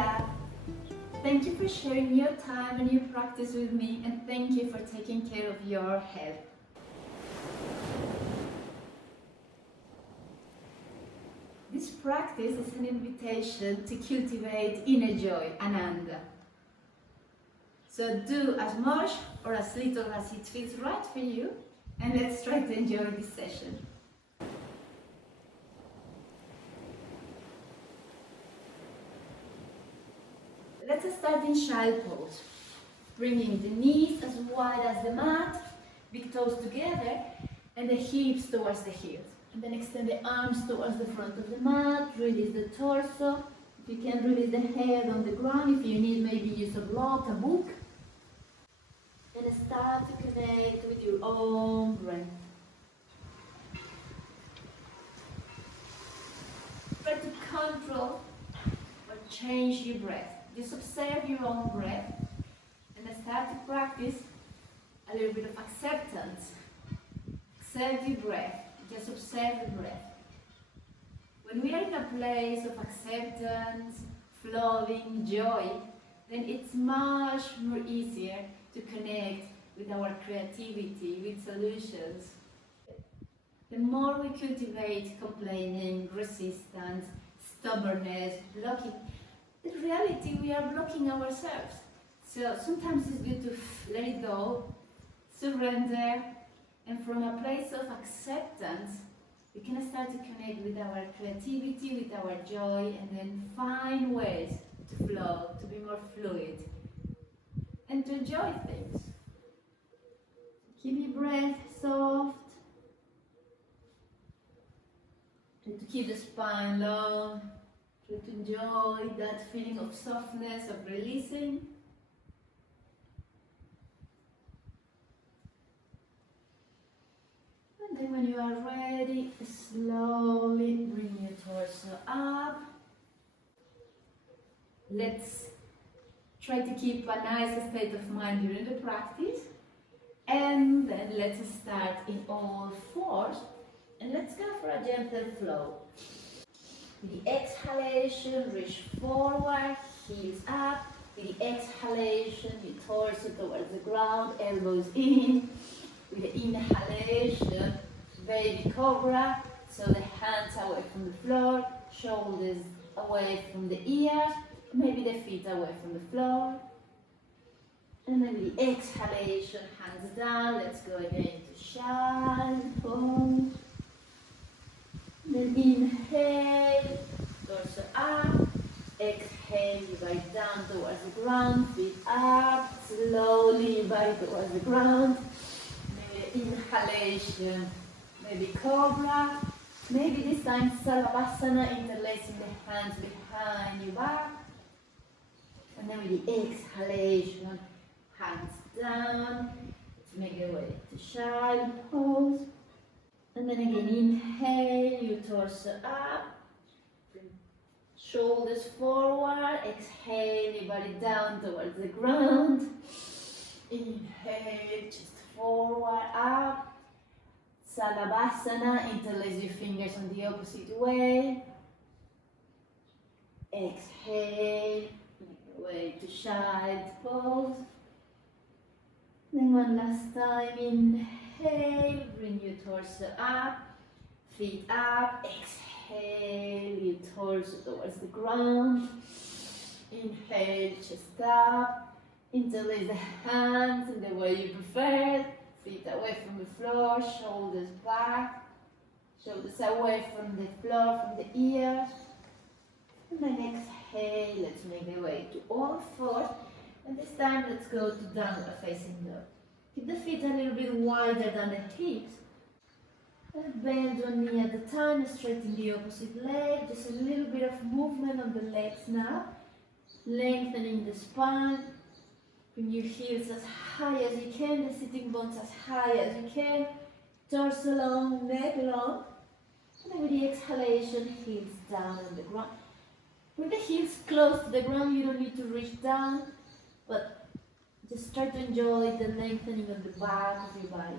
Hola! Thank you for sharing your time and your practice with me, and thank you for taking care of your health. This practice is an invitation to cultivate inner joy, ananda. So do as much or as little as it feels right for you, and let's try to enjoy this session. Let's start in child pose, bringing the knees as wide as the mat, big toes together, and the hips towards the heels. And then extend the arms towards the front of the mat, release the torso. If you can, release the head on the ground. If you need, maybe use a block, a book. And start to connect with your own breath. Try to control or change your breath. Just observe your own breath and start to practice a little bit of acceptance. Accept your breath. Just observe the breath. When we are in a place of acceptance, flowing, joy, then it's much more easier to connect with our creativity, with solutions. The more we cultivate complaining, resistance, stubbornness, blocking, in reality we are blocking ourselves. So sometimes it's good to let it go, surrender, and from a place of acceptance, we can start to connect with our creativity, with our joy, and then find ways to flow, to be more fluid, and to enjoy things. Keep your breath soft. Try to keep the spine long. Try to enjoy that feeling of softness, of releasing. And then when you are ready, slowly bring your torso up. Let's try to keep a nice state of mind during the practice. And then let's start in all fours. And let's go for a gentle flow. With the exhalation, reach forward, heels up. With the exhalation, your torso towards the ground, elbows in. With the inhalation, baby cobra, so the hands away from the floor, shoulders away from the ears, maybe the feet away from the floor. And then with the exhalation, hands down, let's go again to child pose. Then inhale, torso up, exhale, your body down towards the ground, feet up, slowly your body towards the ground. Inhalation, maybe cobra, maybe this time svasana, interlacing the hands behind your back, and then with the exhalation, hands down. Let's make our way to child pose, and then again inhale, your torso up, shoulders forward, exhale, your body down towards the ground, inhale, chest forward, up, Salavasana, interlace your fingers on the opposite way, exhale, make your way to child pose, then one last time, inhale, bring your torso up, feet up, exhale, your torso towards the ground, inhale, chest up, interlace the hands in the way you prefer, feet away from the floor, shoulders back, shoulders away from the floor, from the ears. And then exhale, let's make the way to all fours. And this time let's go to downward facing dog. Keep the feet a little bit wider than the hips. And bend one knee at a time, straighten the opposite leg. Just a little bit of movement on the legs now. Lengthening the spine. Bring your heels as high as you can, the sitting bones as high as you can, torso long, neck long, and then with the exhalation, heels down on the ground. With the heels close to the ground, you don't need to reach down, but just try to enjoy the lengthening of the back of your body.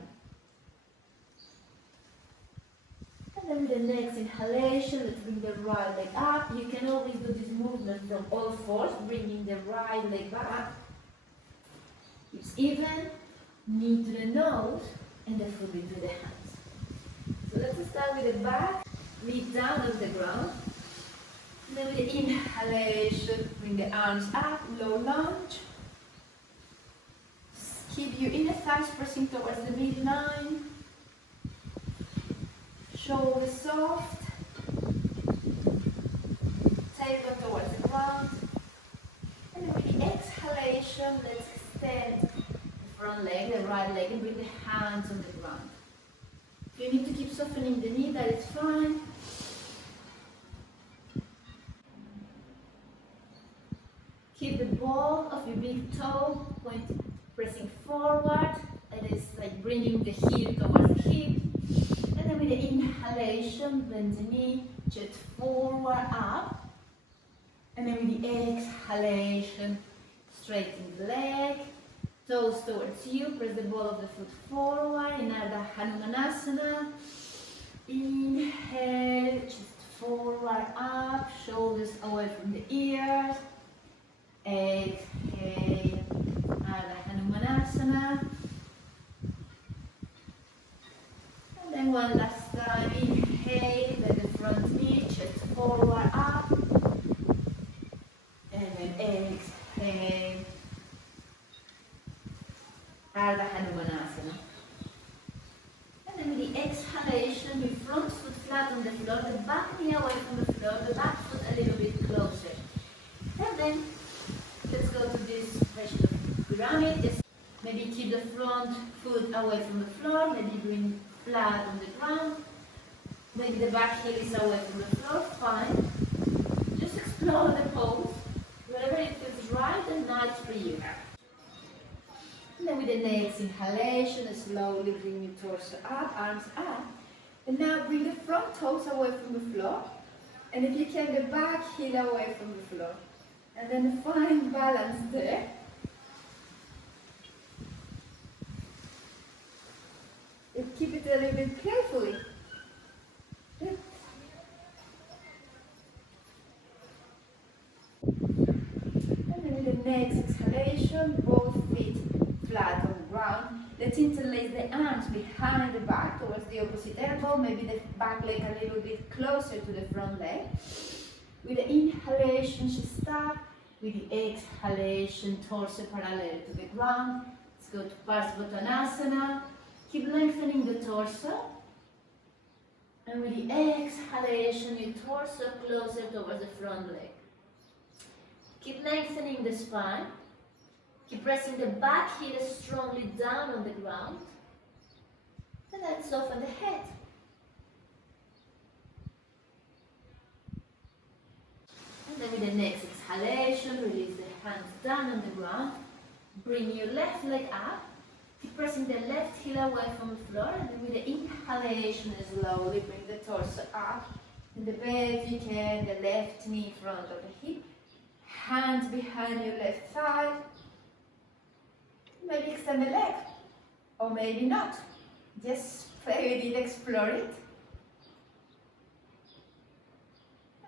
And And the next inhalation, let's bring the right leg up. You can always do this movement from all fours, bringing the right leg back. Hips even, knee to the nose, and the foot into the hands. So let's start with the back, feet down on the ground. And then with the inhalation, bring the arms up, low lunge. Keep your inner thighs pressing towards the midline. Shoulders soft. Tailbone towards the ground. And then with the exhalation, let's extend the front leg, the right leg, and bring the hands on the ground. If you need to keep softening the knee, that is fine. Keep the ball of your big toe pressing forward. It is like bringing the heel towards the hip. And then with the inhalation, bend the knee, just forward, up. And then with the exhalation, straighten the leg, toes towards you, press the ball of the foot forward in Ardha Hanumanasana. Inhale, just forward, up, shoulders away from the ears. Exhale, Ardha Hanumanasana. And then one last time, inhale, let the front knee, chest forward, up. And then exhale, Ardha Hanumanasana. And then with the exhalation, your front foot flat on the floor, the back knee away from the floor, the back foot a little bit closer. And then let's go to this version of pyramid. Just maybe keep the front foot away from the floor, maybe bring flat on the ground. Maybe the back heel is away from the floor, fine. Just explore the pose, wherever it feels right and nice for you. And then with the next inhalation, slowly bring your torso up, arms up. And now bring the front toes away from the floor. And if you can, the back heel away from the floor. And then find balance there. And keep it a little bit playfully. And then with the next exhalation, both feet flat on the ground. Let's interlace the arms behind the back towards the opposite elbow. Maybe the back leg a little bit closer to the front leg. With the inhalation, just stop. With the exhalation, torso parallel to the ground. Let's go to Parsvottanasana. Keep lengthening the torso. And with the exhalation, your torso closer towards the front leg. Keep lengthening the spine. Keep pressing the back heel strongly down on the ground. And then soften the head. And then with the next exhalation, release the hands down on the ground. Bring your left leg up. Keep pressing the left heel away from the floor. And then with the inhalation, slowly bring the torso up. And the best you can, the left knee in front of the hip. Hands behind your left thigh. Maybe extend the leg. Or maybe not. Just play with it, explore it.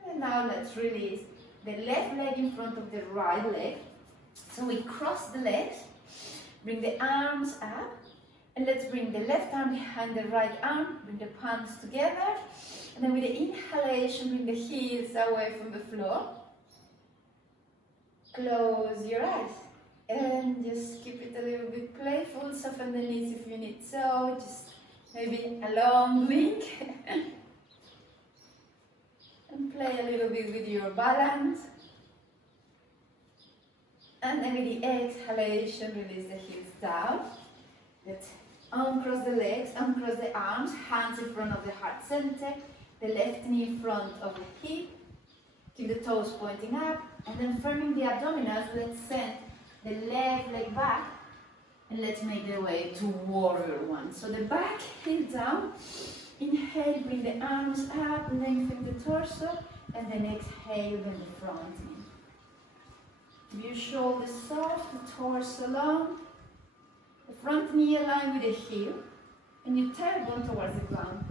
And now let's release the left leg in front of the right leg. So we cross the legs, bring the arms up, and let's bring the left arm behind the right arm, bring the palms together, and then with the inhalation, bring the heels away from the floor. Close your eyes, and just keep it a little bit playful, soften the knees if you need so, just maybe a long blink. And play a little bit with your balance. And then with the exhalation, release the heels down. Let's uncross the legs, uncross the arms, hands in front of the heart center, the left knee in front of the hip. Keep the toes pointing up, and then firming the abdominals, let's send the left leg back, and let's make the way to warrior one. So the back, heel down. Inhale, bring the arms up, lengthen the torso, and then exhale, bend the front knee. Keep your shoulders soft, the torso long, the front knee aligned with the heel, and your tailbone towards the ground.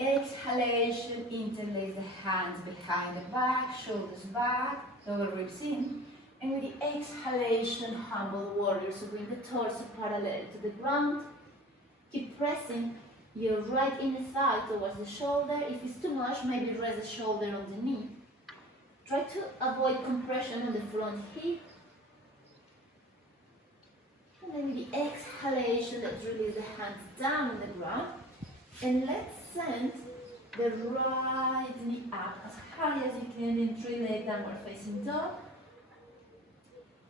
exhalation, interlace the hands behind the back, shoulders back, lower ribs in. And with the exhalation, humble warrior. So bring the torso parallel to the ground. Keep pressing your right inner thigh towards the shoulder. If it's too much, maybe rest the shoulder on the knee. Try to avoid compression on the front hip. And then with the exhalation, let's release the hands down on the ground. And let's send the right knee up as high as you can in three-leg downward facing dog.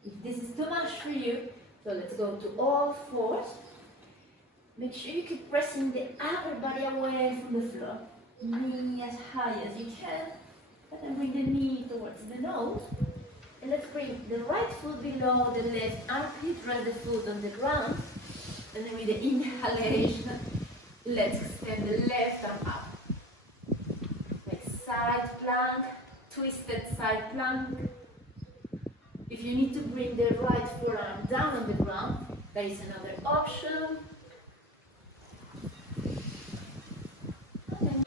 If this is too much for you, so let's go to all fours. Make sure you keep pressing the upper body away from the floor. Knee as high as you can. And then bring the knee towards the nose. And let's bring the right foot below the left armpit, rest the foot on the ground. And then with the inhalation, let's extend the left arm up. Like side plank, twisted side plank. If you need to bring the right forearm down on the ground, there is another option. And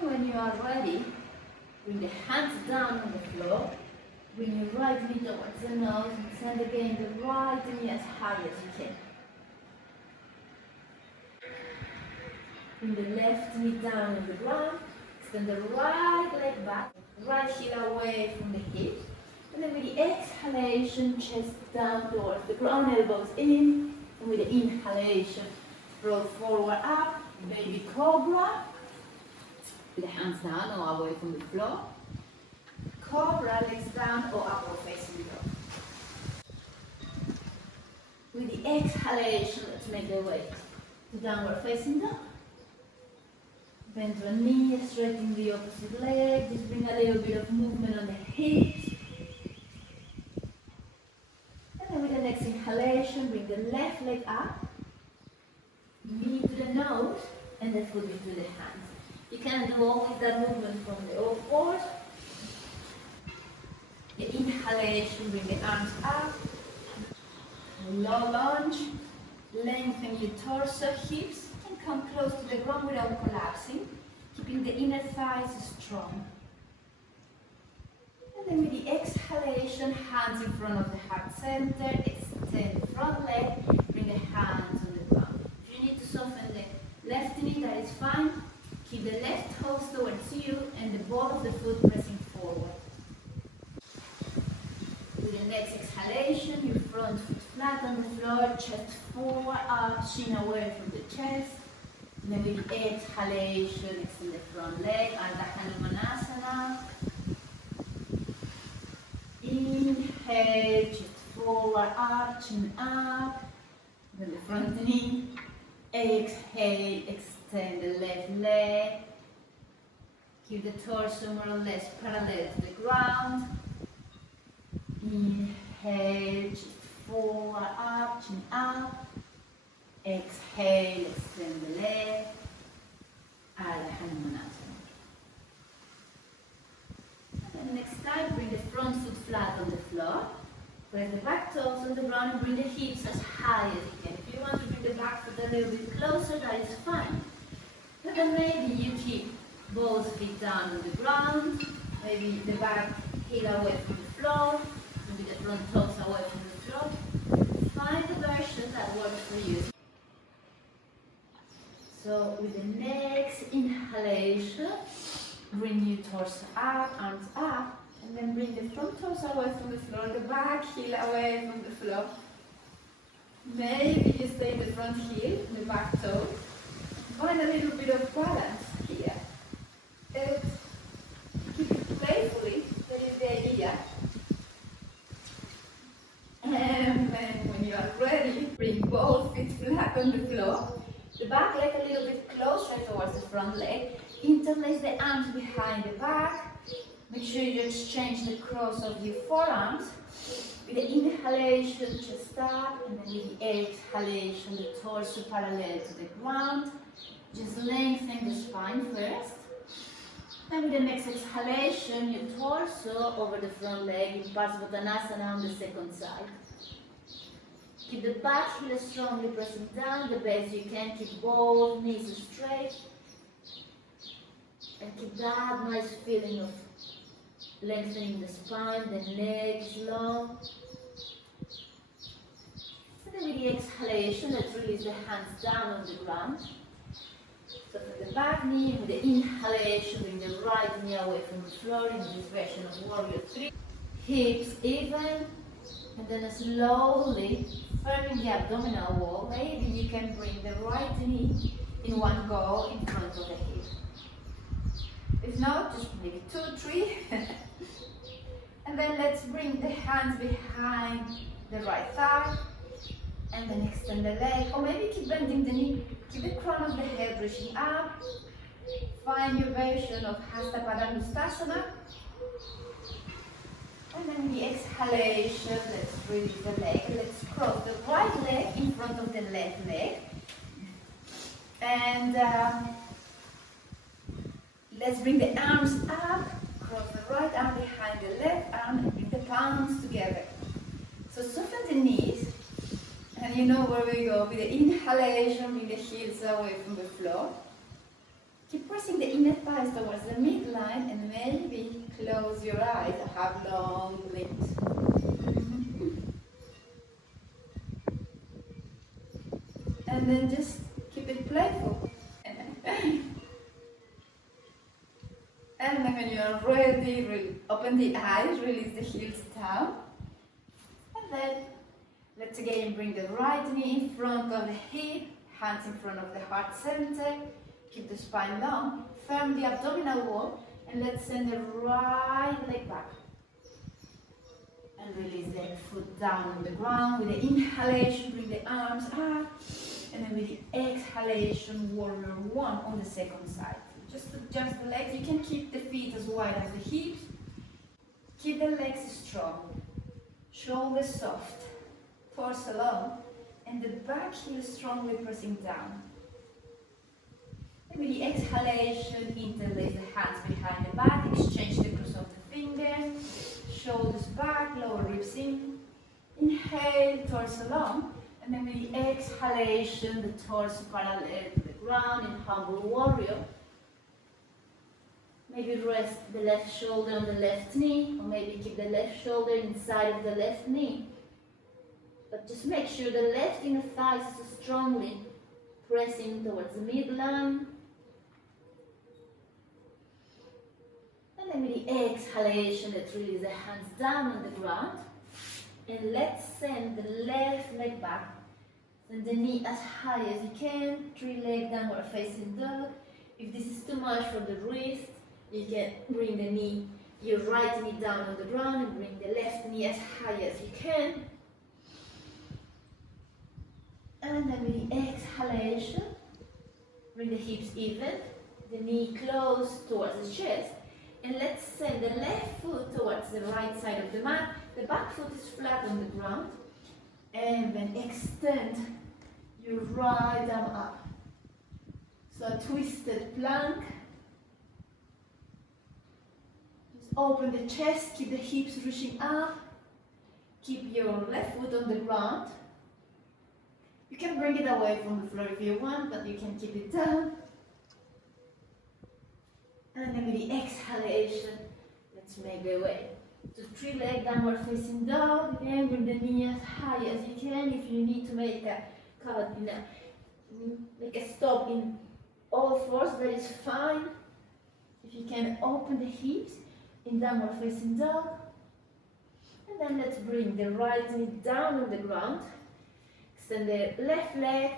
when you are ready, bring the hands down on the floor. Bring your right knee towards the nose and send again the right knee as high as you can. Bring the left knee down on the ground. Extend the right leg back, right heel away from the hip. And then with the exhalation, chest down towards the ground, elbows in. And with the inhalation, roll forward up, baby cobra. With the hands down or away from the floor. Cobra, legs down or upward facing dog. With the exhalation, let's make our way to downward facing dog. Bend your knee, straighten the opposite leg. Just bring a little bit of movement on the hips. And then with the next inhalation, bring the left leg up. Knee to the nose and the foot into the hands. You can do always that movement from the all fours. The inhalation, bring the arms up. Low lunge. Lengthen your torso, hips. Come close to the ground without collapsing, keeping the inner thighs strong. And then with the exhalation, hands in front of the heart center, extend the front leg, bring the hands on the ground. If you need to soften the left knee, that is fine. Keep the left toes towards you and the ball of the foot pressing forward. With the next exhalation, your front foot flat on the floor, chest forward, up, chin away from the chest. And then with the exhalation, extend the front leg, Ardha Hanumanasana. Inhale, chest forward, up, chin up. Then the front knee. Exhale, extend the left leg. Keep the torso more or less parallel to the ground. Inhale, chest forward, up, chin up. Exhale, extend the leg. Ardha Hanumanasana. And then next time, bring the front foot flat on the floor. Press the back toes on the ground and bring the hips as high as you can. If you want to bring the back foot a little bit closer, that is fine. But then maybe you keep both feet down on the ground. Maybe the back heel away from the floor. Maybe the front toes away from the floor. Find the version that works for you. So with the next inhalation, bring your torso up, arms up, and then bring the front toes away from the floor, the back heel away from the floor. Maybe you stay in the front heel, the back toe. Find a little bit of balance here. And keep it playfully, that is the idea. And then when you are ready, bring both feet flat on the floor. The back leg a little bit closer towards the front leg. Interlace the arms behind the back. Make sure you exchange the cross of your forearms. With the inhalation, chest up, and then with the exhalation, the torso parallel to the ground. Just lengthen the spine first. And with the next exhalation, your torso over the front leg in Parsvottanasana on the second side. Keep the back heel strongly pressing down the best you can. Keep both knees straight. And keep that nice feeling of lengthening the spine, the neck is long. And then with the exhalation, let's release the hands down on the ground. So for the back knee, with the inhalation, bring the right knee away from the floor in this version of Warrior 3. Hips even, and then slowly firming the abdominal wall. Maybe you can bring the right knee in one go in front of the hip. If not, just maybe 2, 3. And then let's bring the hands behind the right thigh. And then extend the leg, or maybe keep bending the knee, keep the crown of the head reaching up. Find your version of Hasta Padangusthasana. And then the exhalation, let's release the leg. Let's cross the right leg in front of the left leg. And let's bring the arms up, cross the right arm behind the left arm, and bring the palms together. So soften the knees. And you know where we go. With the inhalation, bring the heels away from the floor. Keep pressing the inner thighs towards the midline and maybe close your eyes and have long blinks. And then just keep it playful. And then when you are ready, open the eyes, release the heels down. And then let's again bring the right knee in front of the hip, hands in front of the heart center. Keep the spine long, firm the abdominal wall, and let's send the right leg back. And release the foot down on the ground. With the inhalation, bring the arms up. And then with the exhalation, Warrior 1 on the second side. Just adjust the legs. You can keep the feet as wide as the hips. Keep the legs strong. Shoulders soft. Torso long. And the back heel strongly pressing down. And with the exhalation, interlace the hands behind the back. Exchange the cross of the fingers. Shoulders back, lower ribs in. Inhale, torso long. And then with the exhalation, the torso parallel to the ground in humble warrior. Maybe rest the left shoulder on the left knee, or maybe keep the left shoulder inside of the left knee. But just make sure the left inner thigh is strongly pressing towards the midline. And then with the exhalation, let's release the hands down on the ground. And let's send the left leg back. Send the knee as high as you can. 3-leg downward facing dog. If this is too much for the wrist, you can bring the knee, your right knee down on the ground and bring the left knee as high as you can. And then with the exhalation, bring the hips even, the knee close towards the chest. And let's send the left foot towards the right side of the mat. The back foot is flat on the ground. And then extend your right arm up. So a twisted plank. Just open the chest, keep the hips reaching up. Keep your left foot on the ground. You can bring it away from the floor if you want, but you can keep it down. And then with the exhalation, let's make the way to 3-leg downward facing dog. Again, bring the knee as high as you can. If you need to make a stop in all fours, that is fine. If you can open the hips in downward facing dog. And then let's bring the right knee down on the ground. Extend the left leg.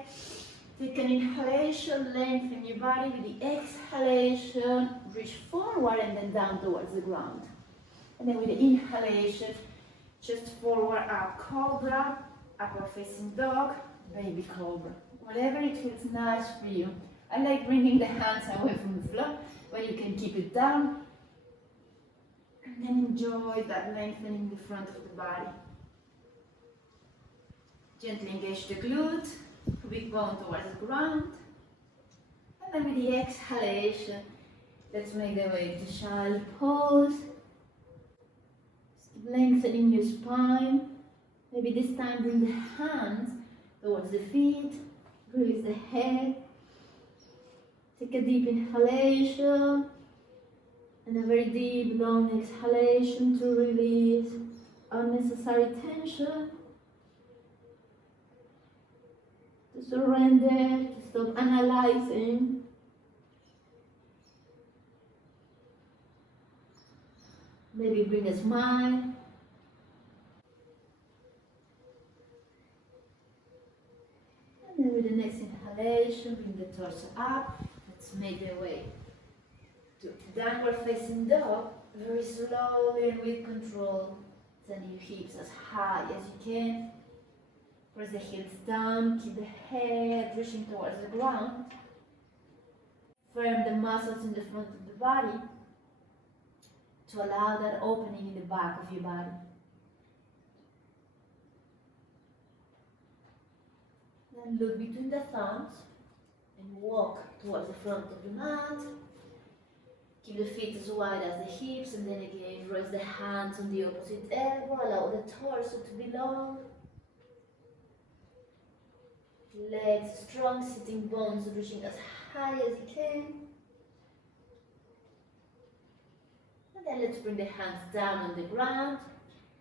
Take an inhalation, lengthen your body. With the exhalation, reach forward and then down towards the ground. And then with the inhalation, just forward up, cobra, upward facing dog, baby cobra. Whatever it feels nice for you. I like bringing the hands away from the floor, where you can keep it down. And then enjoy that lengthening the front of the body. Gently engage the glute, pubic bone towards the ground. And then with the exhalation, let's make the way to child pose. Keep lengthening your spine. Maybe this time bring the hands towards the feet. Release the head. Take a deep inhalation. And a very deep, long exhalation to release unnecessary tension, to surrender, to stop analyzing. Maybe bring a smile. And then with the next inhalation, bring the torso up. Let's make the way to downward facing dog. Very slowly and with control. Send your hips as high as you can. Press the heels down, keep the head reaching towards the ground. Firm the muscles in the front of the body to allow that opening in the back of your body. Then look between the thumbs and walk towards the front of the mat. Keep the feet as wide as the hips, and then again rest the hands on the opposite elbow. Allow the torso to be long. Legs strong, sitting bones reaching as high as you can. And then let's bring the hands down on the ground.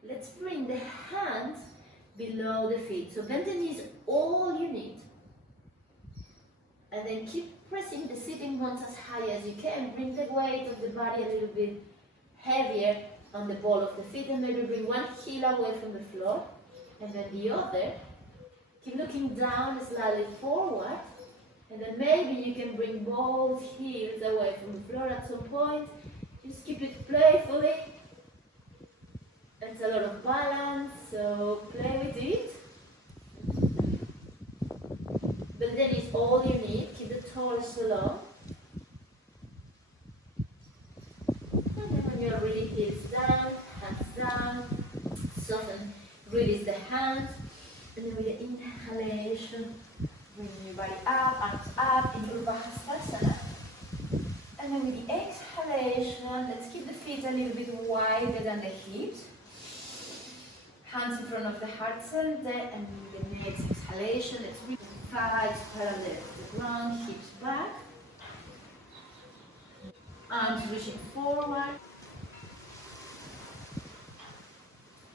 Let's bring the hands below the feet. So bend the knees all you need. And then keep pressing the sitting bones as high as you can. Bring the weight of the body a little bit heavier on the ball of the feet, and maybe bring one heel away from the floor and then the other. Keep looking down slightly forward, and then maybe you can bring both heels away from the floor at some point. Just keep it playfully. It's a lot of balance, so play with it. But then it's all you need. Keep the torso long. And then when you're ready, heels down, hands down. Soften, release the hands. And then with the inhalation, bring your body up, arms up in svasana. And then with the exhalation, let's keep the feet a little bit wider than the hips. Hands in front of the heart center, and with the next exhalation, let's bring the thighs parallel to the ground, hips back. Arms reaching forward.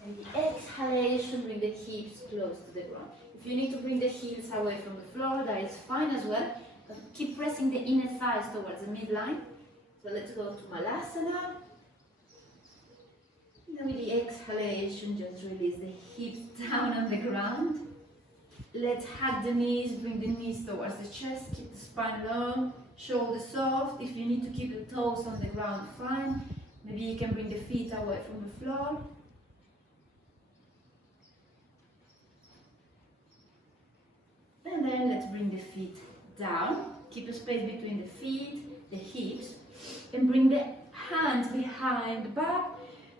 And the exhalation, bring the hips close to the ground. If you need to bring the heels away from the floor, that is fine as well. But keep pressing the inner thighs towards the midline. So let's go to Malasana. And with the exhalation, just release the hips down on the ground. Let's hug the knees, bring the knees towards the chest, keep the spine long, shoulders soft. If you need to keep the toes on the ground, fine. Maybe you can bring the feet away from the floor. And then let's bring the feet down. Keep a space between the feet, the hips, and bring the hands behind the back.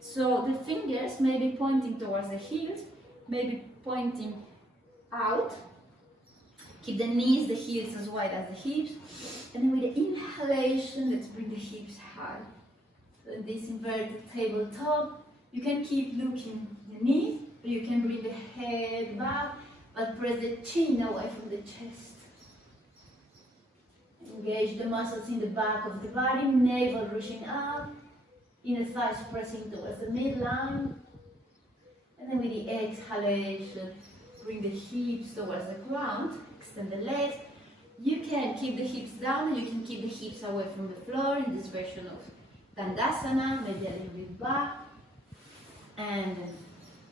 So the fingers may be pointing towards the heels, maybe pointing out. Keep the knees, the heels as wide as the hips. And with the inhalation, let's bring the hips high. So in this inverted tabletop, you can keep looking the knee, or you can bring the head back, but press the chin away from the chest. Engage the muscles in the back of the body, navel reaching up, inner thighs pressing towards the midline. And then with the exhalation, bring the hips towards the ground, extend the legs. You can keep the hips down, or you can keep the hips away from the floor in this version of Dandasana, maybe a little bit back. And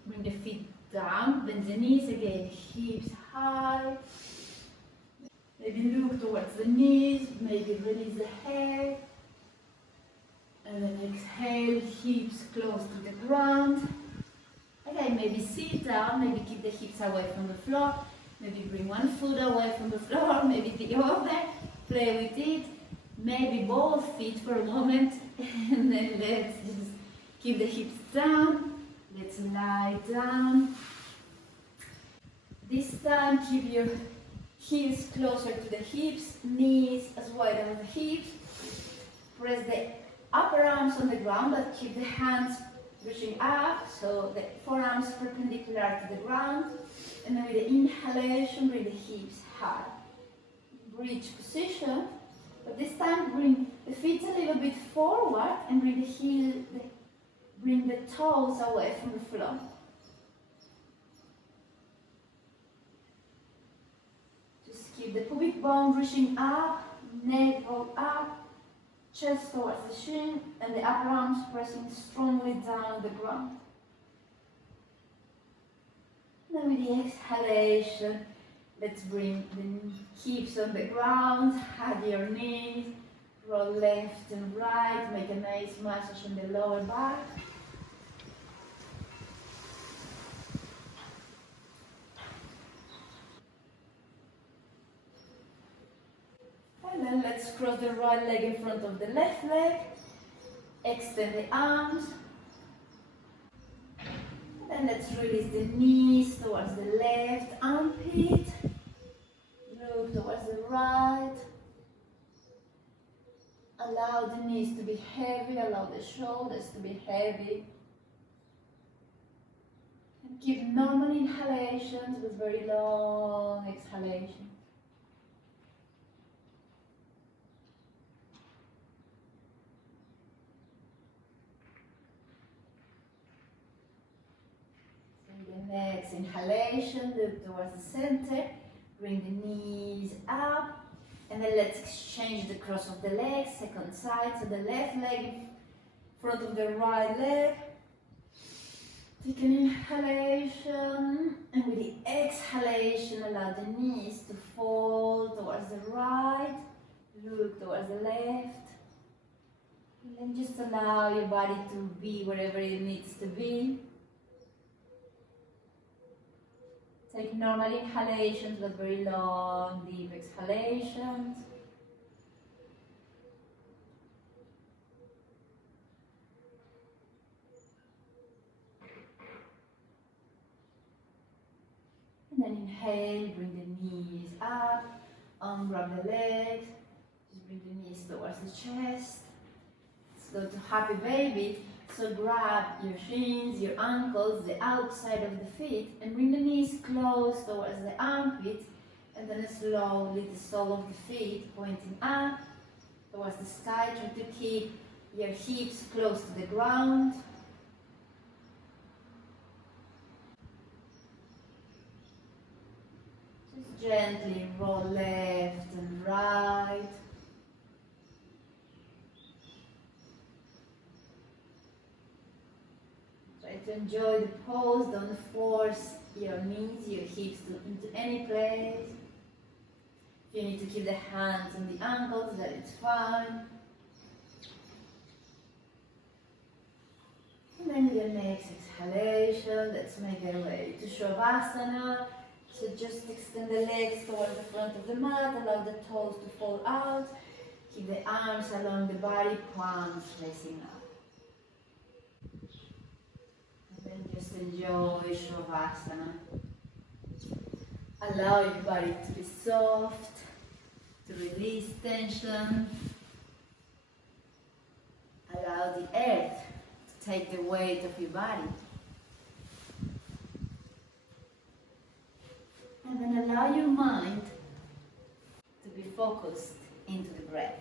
bring the feet down, bend the knees again, hips high. Maybe look towards the knees, maybe release the head. And then exhale, hips close to the ground. Again, maybe sit down, maybe keep the hips away from the floor. Maybe bring one foot away from the floor, maybe the other. Play with it. Maybe both feet for a moment. And then let's just keep the hips down. Let's lie down. This time keep your heels closer to the hips, knees as wide as the hips. Press the upper arms on the ground, but keep the hands reaching up, so the forearms perpendicular to the ground. And then with the inhalation, bring the hips high. Bridge position, but this time bring the feet a little bit forward and bring the toes away from the floor. Just keep the pubic bone reaching up, navel up, chest towards the shin, and the upper arms pressing strongly down on the ground. Then with the exhalation, let's bring the hips on the ground, hug your knees, roll left and right, make a nice massage on the lower back. And then let's cross the right leg in front of the left leg, extend the arms. And let's release the knees towards the left armpit, look towards the right. Allow the knees to be heavy, allow the shoulders to be heavy. And keep normal inhalations with very long exhalations. The next inhalation, look towards the center, bring the knees up, and then let's exchange the cross of the legs, second side, so the left leg in front of the right leg. Take an inhalation, and with the exhalation, allow the knees to fall towards the right, look towards the left, and then just allow your body to be wherever it needs to be. Take normal inhalations, but very long, deep exhalations. And then inhale, bring the knees up, grab the legs, just bring the knees towards the chest. Let's go to happy baby. So grab your shins, your ankles, the outside of the feet, and bring the knees close towards the armpits, and then slowly the sole of the feet pointing up towards the sky. Try to keep your hips close to the ground. Just gently roll left and right. Try to enjoy the pose, don't force your knees, your hips into any place. If you need to keep the hands on the ankles, that is fine. And then with your next exhalation, let's make our way to shavasana. So just extend the legs towards the front of the mat, allow the toes to fall out. Keep the arms along the body, palms facing up. And just enjoy shavasana. Allow your body to be soft, to release tension. Allow the earth to take the weight of your body. And then allow your mind to be focused into the breath.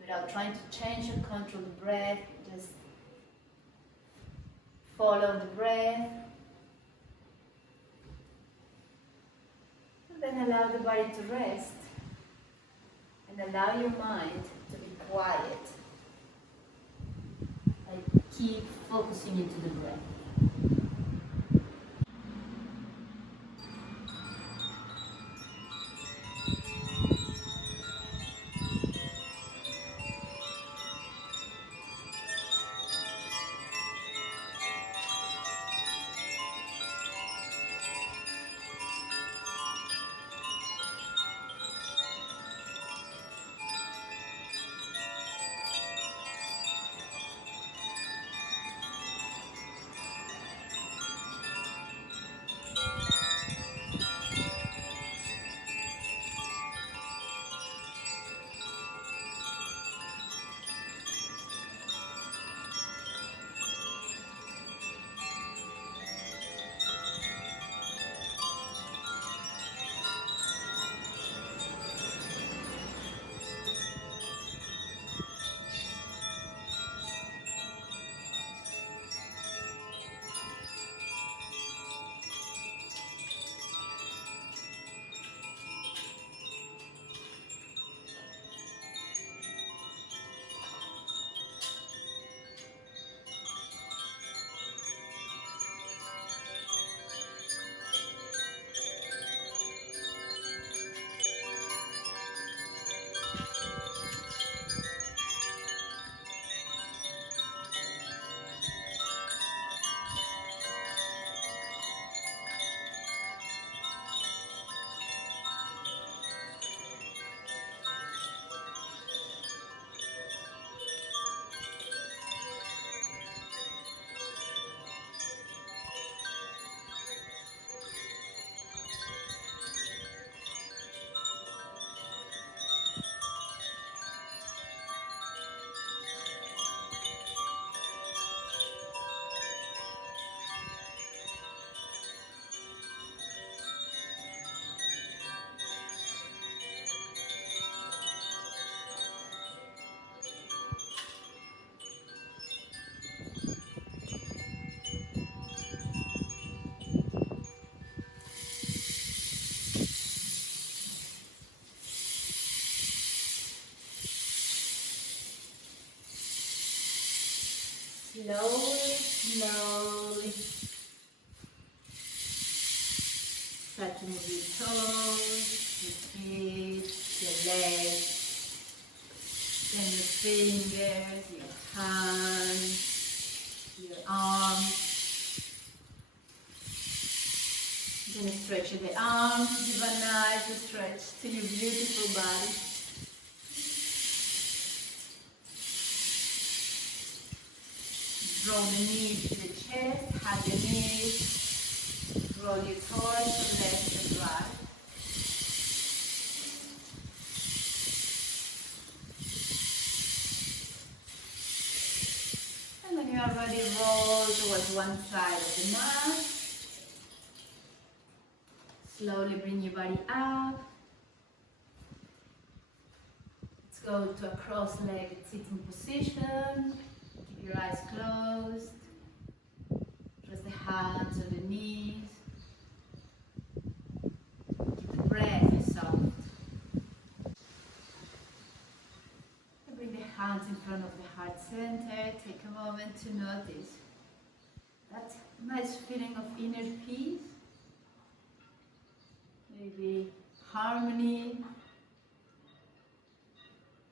Without trying to change or control the breath, just follow the breath. And then allow the body to rest. And allow your mind to be quiet. Keep focusing into the breath. slowly. Start to move your toes, your feet, your legs, then your fingers, your hands, your arms. You're going to stretch the arms, give a nice stretch to your beautiful body. Draw the knees to the chest, hug your knees, roll your torso left and right. And when you are ready, roll towards one side of the mat. Slowly bring your body up. Let's go to a cross-legged sitting position. Keep your eyes closed. Press the hands on the knees. Keep the breath soft. And bring the hands in front of the heart center. Take a moment to notice that nice feeling of inner peace. Maybe harmony.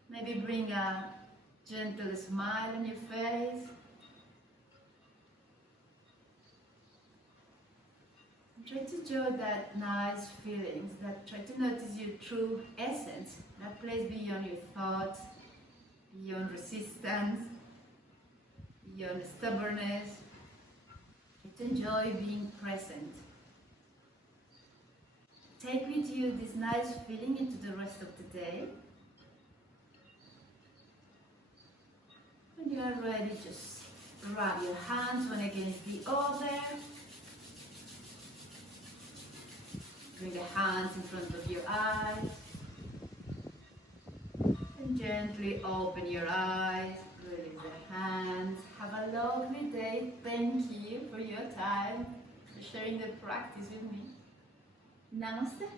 Maybe bring a gentle smile on your face. Try to enjoy that nice feelings, try to notice your true essence, that place beyond your thoughts, beyond resistance, beyond stubbornness. Try to enjoy being present. Take with you this nice feeling into the rest of the day. When you are ready, just rub your hands one against the other. Bring the hands in front of your eyes. And gently open your eyes. Release the hands. Have a lovely day. Thank you for your time, for sharing the practice with me. Namaste.